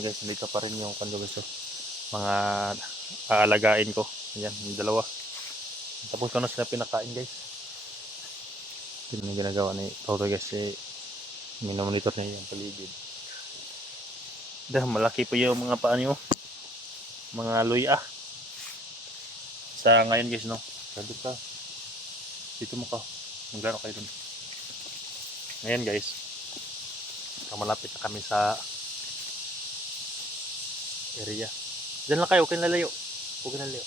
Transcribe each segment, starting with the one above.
yan guys, nandito pa rin yung kando guys. Mga aalagaan ko. Ayan, yung dalawa. Tapos ko na sila pinakain guys. Ito yung ginagawa ni Toto guys. Minomonitor niya yung paligid. Dahil malaki pa yung mga paa niyo. Mga luya. Sa ngayon guys, no. Sabi ka. Dito mo ka. Maglaro kayo dun. Ngayon guys. Malapit na kami sa area. Diyan lang kayo. Okay na layo. Okay na layo.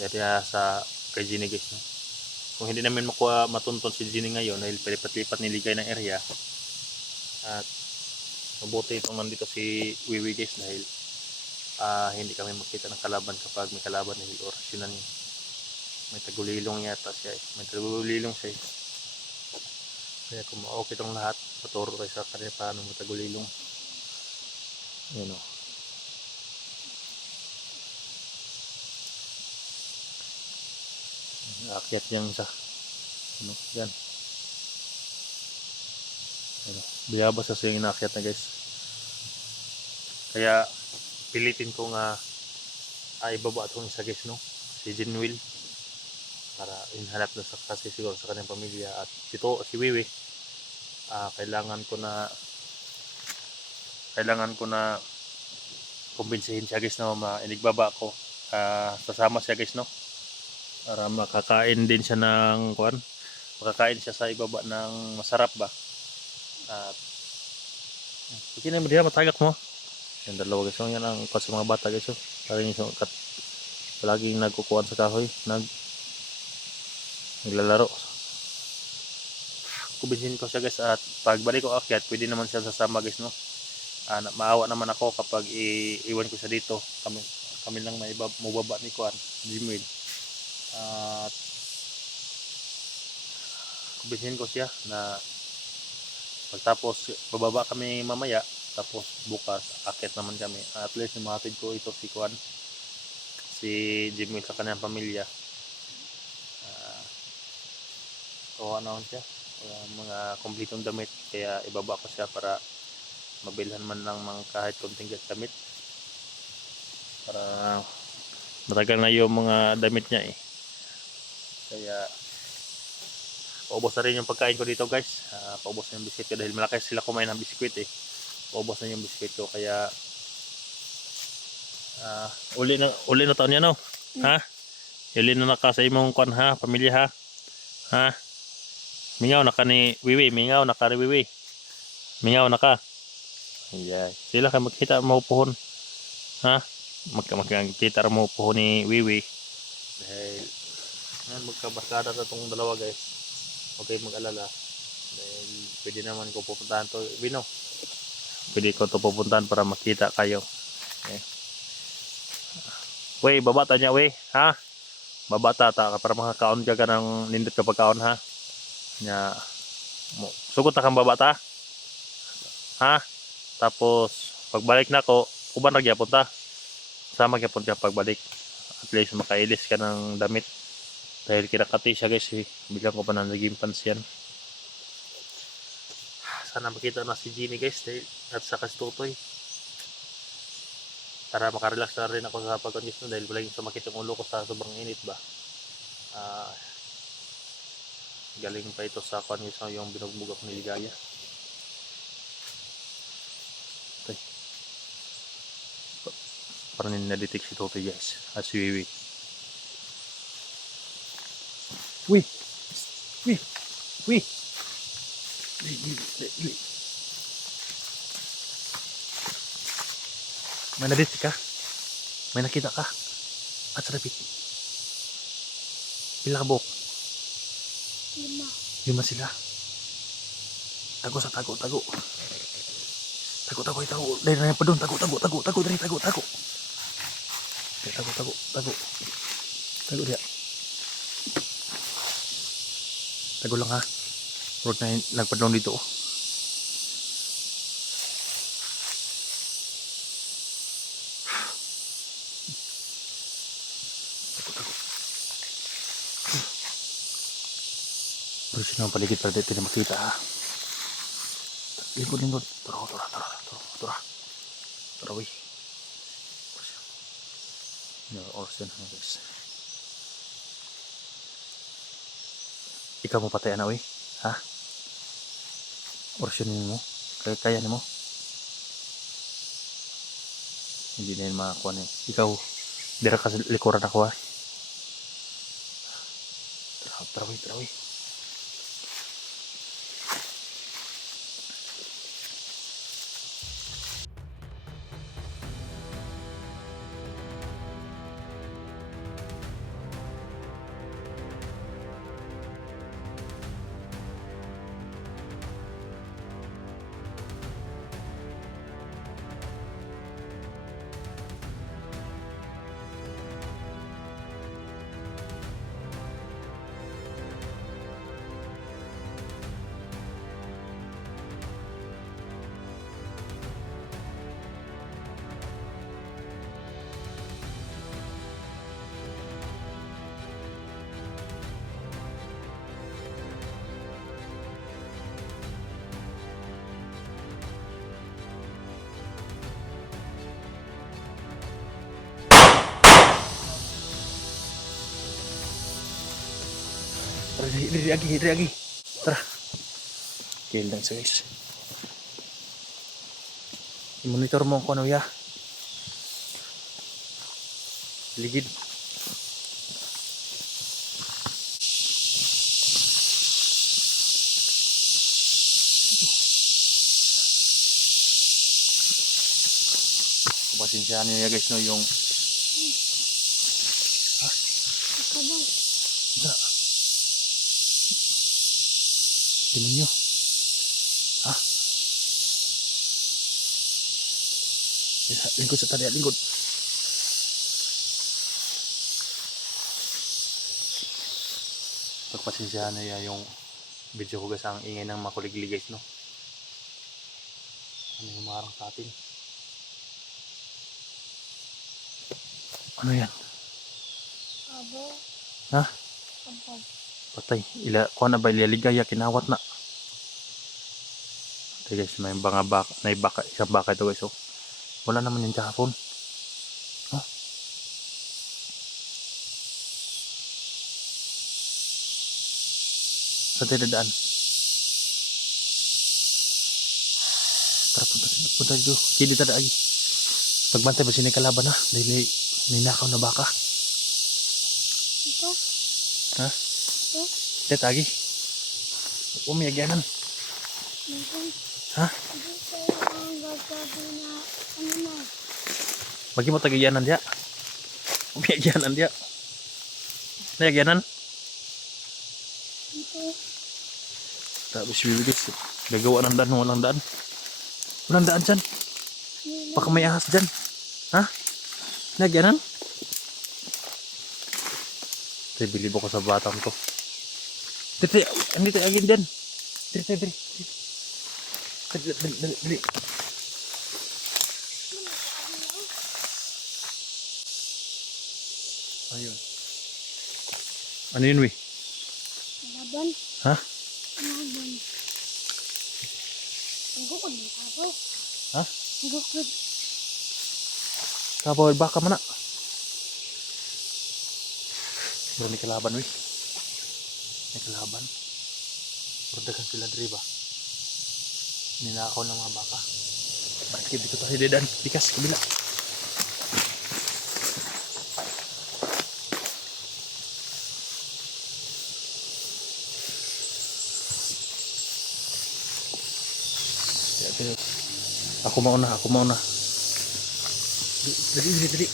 Area sa kay Ginny guys, no. Kung hindi namin makuha matunton si Ginny ngayon dahil palipat-lipat niligay ng area, at mabuti itong nandito si Wiwi guys dahil hindi kami makita ng kalaban kapag may kalaban dahil orasyonan niya. May tagulilong yata siya eh. May tagulilong siya eh. Kaya kung okay itong lahat, paturo tayo sa kanya paano matagulilong. Ayan o. Aakyat niyang isa. Ano, yan. Ano, biyabas kasi yung inaakyat na guys. Kaya pilitin ko nga ibaba itong isa guys, no? Si Jinwil. Para inhanap na sa kasi siguro sa kanyang pamilya. At ito, si Wiwi. Kailangan ko na kumbinsihin siya guys na inigbaba ko. Sasama siya guys, no? Para makakain din siya ng kuan. Makakain siya sa ibaba ng masarap ba. At okay na mo diha matagak mo. Yan dalawa guys, yan ang kuan sa mga bata guys. Palaging nagkukuan sa kahoy, naglalaro. Kumbinsihin ko siya guys at pagbalik ko akyat, pwede naman siya sasama guys, no. Maawa naman ako kapag iwan ko siya dito. Kami lang mababa ni kuan, Jimwil. At kumbinsihin ko siya na pagtapos bababa kami mamaya, tapos bukas akyat naman kami. At least mahatid ko ito si kuan, si Jimwil sa kanyang pamilya. Kuha naman siya mga kumpletong damit, kaya ibaba ko siya para mabilhan man lang kahit konting damit para matagal na yung mga damit niya eh. Kaya paubos na rin yung pagkain ko dito guys. Paubos na yung biskwit ko dahil malaki sila kumain ng biskwit eh. Paubos na yung biskwit ko kaya uli na taon yan, no? Ha? Uli na naka sa imong kwan ha, pamilya ha. Ha? Mingaw na ka ni Wiwi, mingaw na ka ni Wiwi. Mingaw na ka. Ayan. Sila ka magkita mo puhon. Ha? Magkita mo puhon ni Wiwi. Dahil magkabasada na itong dalawa guys. Huwag kayong mag-alala. Dahil pwede naman ko pupuntahan to. Bino. Pwede ko to pupuntahan para makita kayo. Okay. Wey, babata niya wey. Ha? Babata ta para makakaon ka ng nindot kapag kaon ha. Nya sugot na kang babata. Ha? Tapos pagbalik na ko, uban ra gyapon ta. Sama gyapon ka pagbalik. At least makailis ka ng damit. Dahil kinakati siya guys eh. Biglang ko pa na naging pansiyan. Sana makita na si Ginny guys at saka si Tutoy. Para makarelax na rin ako sa pagkondisyon dahil palaging sumakit yung ulo ko sa sobrang init ba. Galing pa ito sa kondisyon yung binugbog ako ni Ligaya. Okay. Parang nina-detect si Tutoy guys at si Wiwi. Wih, may nadit ka? May nakita ka? At sarapit. Pila ka buhok? 5 sila. Tago sa tago. Tago. Dahil na pa doon. Tago. Dali, tago. Tago dia. Tago lang ha. Huwag na nagpadlong dito. Pero sino ang paligid para dito na makita ha. Lingkod. Tara. Tara. Tara, uy. Oras yan guys. Ikaw mo patay na, uy. Ha? Oras yun mo. Kaya mo. Hindi na yun makakuha na yun. Ikaw, dira ka sa likuran ako, ha. Tara, uy. Diri lagi. Tara. Kill lang sa guys. I-monitor mo kung ano ya. Ligid. Pasensyahan niyo ya guys no yung da. Demonyo. Ha? Lingkod sa tali, lingkod. Pagpasensyahan niya yung video ko guys, ang ingay ng makuliglig guys no. Ano yung marang sa atin? Ano yan? Abo. Ha? Abo. Patay. Kuha na ba ilaligaya? Kinawat na. Ito guys, may mga baka. Isang baka ito guys. Oh. Wala naman yung kahapon. Huh? Saan tayo dadaan? Tara, punta dito. Hindi tayo ay. Pagbantay ba sini kalaban na? Dahil ninakaw na baka. Ito? Ha? Ito? Dito agi. Umiyagyanan. Meron. Ha? Ito sa'yo ang gagawin na ano na. Bagi mo tagayanan dia. Umiyagyanan dia. Nayagyanan? Ito. Tapos bibilis. Gagawa ng daan. Walang daan. Walang daan dyan. Baka may ahas dyan. Ha? Nayagyanan? Tay, bilib ako sa batang to. Dito, andito agin dyan. Dali. Dali. Ayun. Ano yun, we? Laban. Ha? Laban. Ang gukod ng kabaw. Ha? Ang gukod. Kabaw, baka mana. Berani kalaban, we. May kalaban. Perdagan sila dari ba? Ninakaw ng mga baka. Balik dito tayo dedan. Dikas, kabila. Ako mauna. Dali.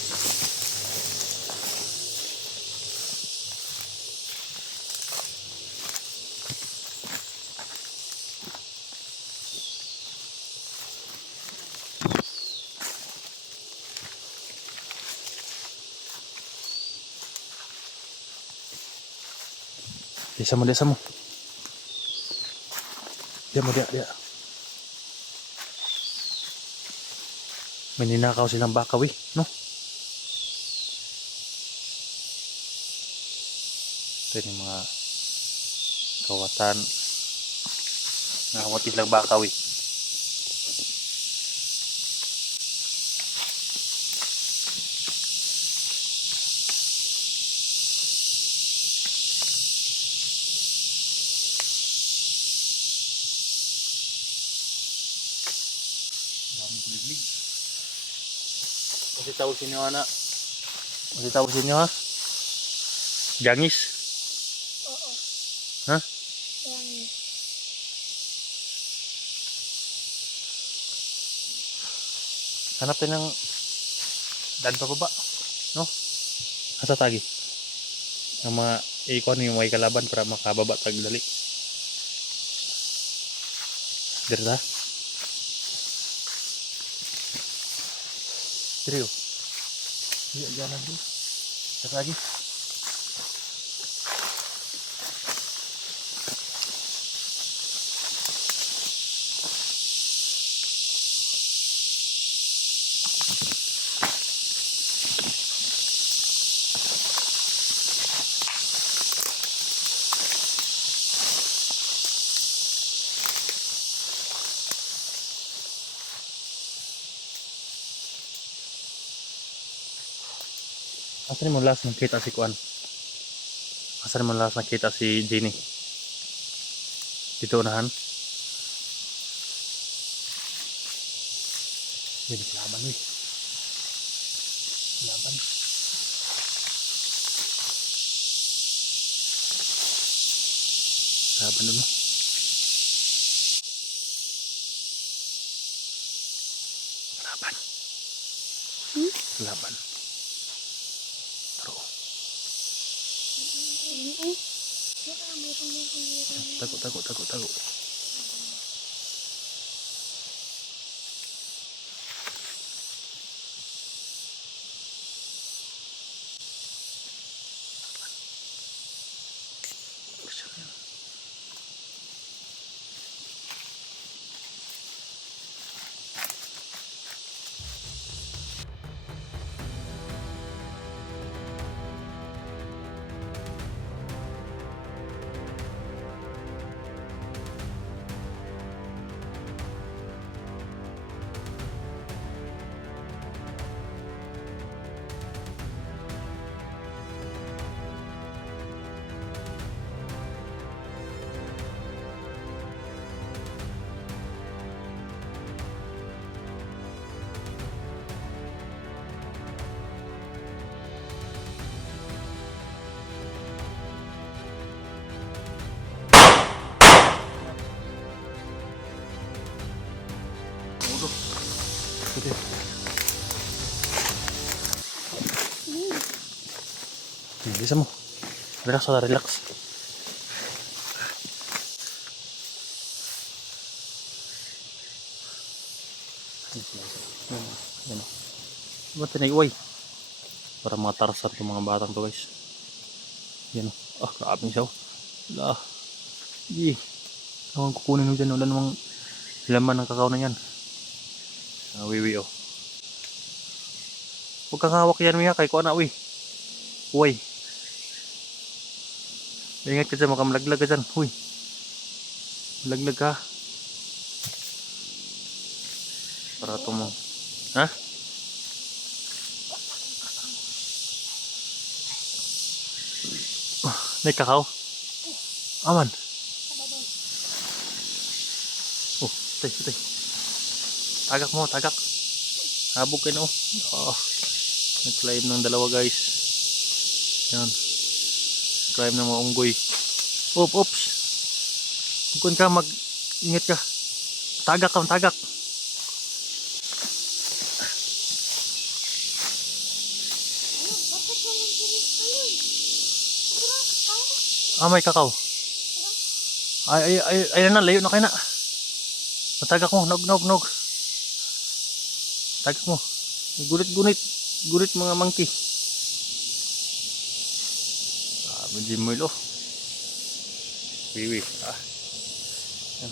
Desa mo. Dia. May ninakaw silang baka, we, no? Ito yung mga kawatan. Nakawat ilang baka, we. Liglig. Kasi tawag sinyo anak. Kasi tawag sinyo ha? Gangis. Oo. Ha? Yan. Hanap tayo ng daan pa baba. No? Asa tagi? Ang mga ikuan yung may kalaban para makababa tag dali. Dito ta? Dito. Iya, jalan dulu. Asa lagi? Asan mo last nakita si Kuan? Asan mo last nakita si Jenny? Dito unahan. Wih, laban wih. Laban. Laban dulu. Laban. Laban. Terus. Takut. Gitu. Bisa mo. Relax. Yan. Ba't tinay-uway? Para mga tarsan itong mga batang to guys. Yan. Ah, grabe siya. Lah. Ang kukunin mo dyan. Wala namang laman ng kakao na yan. Wiwi oh. Huwag kang hawak yan Mia. Kay ko na uy. Uy. Ingat ka dyan. Makamlaglag ka dyan. Uy. Malaglag ka. Para ito mo. Ha? May kakao. Aman. Oh, tay. Tagak mo. Habog kayo no. Oh. Nag-climb ng dalawa guys. Yan. Climb ng mga unggoy. Oops. Kung ka ingat ka. Tagak. May kakao. Ay na, layo na kayo na. Matagak mo, nog. Tagak mo. Gulit mga monkey. Jimoy lo. Wiwi.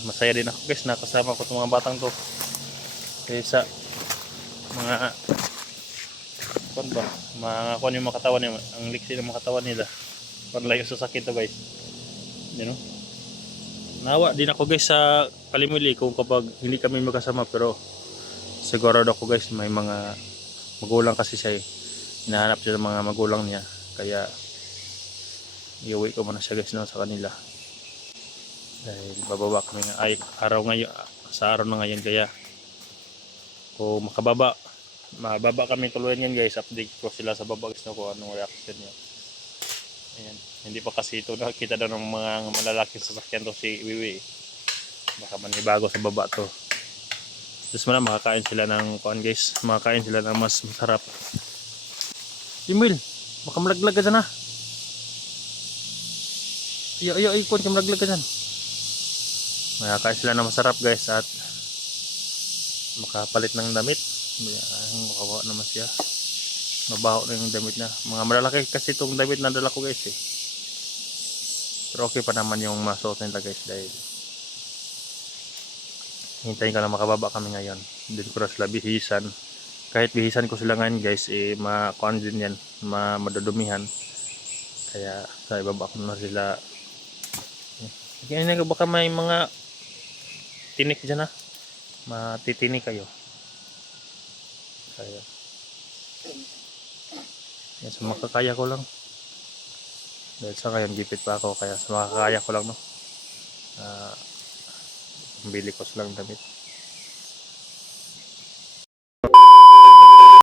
Masaya din ako guys, nakasama ko itong mga batang to. Kaysa mga kuan yung mga katawan nila, ang liksi ng mga katawan nila. Panlayo sa sakit to guys. You know? Nawa din ako guys sa Kalimuli kung kapag hindi kami magkasama, pero sigurado ako guys may mga magulang kasi siya hinahanap siya ng mga magulang niya, kaya iuwi ko muna siya guys no, sa kanila dahil bababa kami sa araw na ngayon, kaya O makababa. Mababa kami tuluyan yan guys. Update ko sila sa baba guys, no, kung anong reaction niya. Ayan. Hindi pa kasi ito nakikita daw ng mga malalaking sasakyan to si Wiwi. Baka manibago sa baba to. Tapos makakain sila ng kuan guys. Makakain sila ng mas masarap. Jimwil, baka malaglag ka dyan ha. Iyo, kuan ka malaglag ka dyan. Makakain sila ng masarap guys at makapalit ng damit. Makabawa naman siya. Mabaho na yung damit na. Mga malalaki kasi itong damit na dala ko guys eh. Pero okay pa naman yung masuot nila guys dahil hintayin ka lang makababa kami ngayon. Din ko na sila bihisan. Kahit bihisan ko sila ngayon guys, eh makuan din yan, madudumihan. Kaya sa ibaba ko na sila. Kaya nga baka may mga tinik dyan ha. Matitinik kayo. Kaya yan, sa makakaya ko lang. Dahil sa ngayon gipit pa ako, kaya sa makakaya ko lang no. Bili ko silang damit.